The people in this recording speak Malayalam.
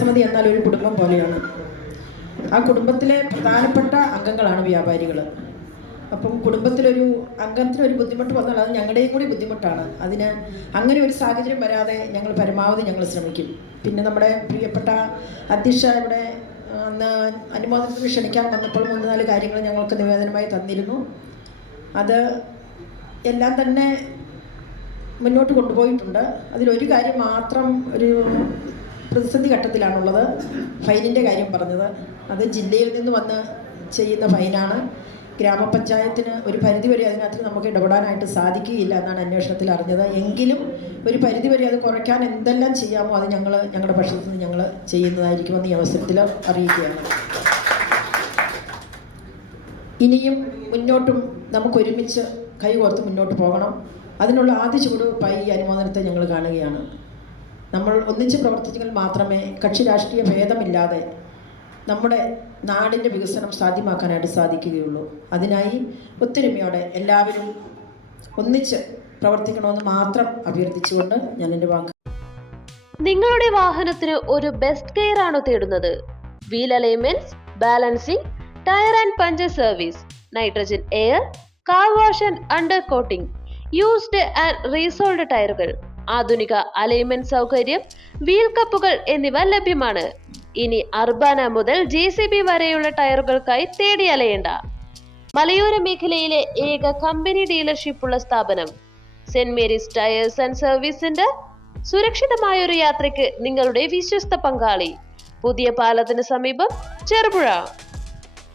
സമിതി എന്നാൽ ഒരു കുടുംബം പോലെയാണ്. ആ കുടുംബത്തിലെ പ്രധാനപ്പെട്ട അംഗങ്ങളാണ് വ്യാപാരികൾ. അപ്പം കുടുംബത്തിലൊരു അംഗത്തിനൊരു ബുദ്ധിമുട്ട് വന്നാൽ അത് ഞങ്ങളുടെയും കൂടി ബുദ്ധിമുട്ടാണ്. അതിന് അങ്ങനെ ഒരു സാഹചര്യം വരാതെ ഞങ്ങൾ പരമാവധി ഞങ്ങൾ ശ്രമിക്കും. പിന്നെ നമ്മുടെ പ്രിയപ്പെട്ട അധ്യക്ഷ ഇവിടെ അന്ന് അനുമോദനത്തിന് ക്ഷണിക്കാൻ വന്നപ്പോൾ 3-4 കാര്യങ്ങൾ ഞങ്ങൾക്ക് നിവേദനമായി തന്നിരുന്നു. അത് എല്ലാം തന്നെ മുന്നോട്ട് കൊണ്ടുപോയിട്ടുണ്ട്. അതിലൊരു കാര്യം മാത്രം ഒരു പ്രതിസന്ധി ഘട്ടത്തിലാണുള്ളത്. ഫൈനിൻ്റെ കാര്യം പറഞ്ഞത്, അത് ജില്ലയിൽ നിന്ന് വന്ന് ചെയ്യുന്ന ഫൈനാണ്. ഗ്രാമപഞ്ചായത്തിന് ഒരു പരിധിവരെ അതിനകത്ത് നമുക്ക് ഇടപെടാനായിട്ട് സാധിക്കുകയില്ല എന്നാണ് അന്വേഷണത്തിൽ അറിഞ്ഞത്. എങ്കിലും ഒരു പരിധിവരെ അത് കുറയ്ക്കാൻ എന്തെല്ലാം ചെയ്യാമോ അത് ഞങ്ങളുടെ പക്ഷത്തു നിന്ന് ഞങ്ങൾ ചെയ്യുന്നതായിരിക്കുമെന്ന് ഈ അവസരത്തിൽ അറിയിക്കുകയാണ്. ഇനിയും മുന്നോട്ടും നമുക്കൊരുമിച്ച് കൈകോർത്ത് മുന്നോട്ട് പോകണം. അതിനുള്ള ആദ്യ ചുവടുവെപ്പായി ഈ അനുമോദനത്തെ ഞങ്ങൾ കാണുകയാണ്. നമ്മൾ ഒന്നിച്ച് പ്രവർത്തിച്ചെങ്കിൽ മാത്രമേ കക്ഷി രാഷ്ട്രീയ ഭേദമില്ലാതെ നമ്മുടെ നാടിൻ്റെ വികസനം സാധ്യമാക്കാനായിട്ട് സാധിക്കുകയുള്ളൂ. അതിനായി ഒത്തൊരുമയോടെ എല്ലാവരും ഒന്നിച്ച് പ്രവർത്തിക്കണമെന്ന് മാത്രം അഭ്യർത്ഥിച്ചുകൊണ്ട് ഞാൻ എൻ്റെ വാക്ക്. നിങ്ങളുടെ വാഹനത്തിന് ഒരു ബെസ്റ്റ് കെയർ ആണോ തേടുന്നത്? Wheel alignments, balancing, tyre and puncture service, nitrogen air, car wash and under coating, used and resoled ടയറുകൾ, ആധുനിക അലൈൻമെന്റ് സൗകര്യം, വീൽ കപ്പുകൾ എന്നിവ ലഭ്യമാണ്. ഇനി അർബാന മുതൽ JCB വരെയുള്ള ടയറുകൾക്കായി തേടി അലയേണ്ട. മലയോര മേഖലയിലെ ഏക കമ്പനി ഡീലർഷിപ്പുള്ള സ്ഥാപനം saint Mary's tyres and service centre. സുരക്ഷിതമായ ഒരു യാത്രയ്ക്ക് നിങ്ങളുടെ വിശ്വസ്ത പങ്കാളി. പുതിയ പാലത്തിന് സമീപം, ചെറുപുഴ.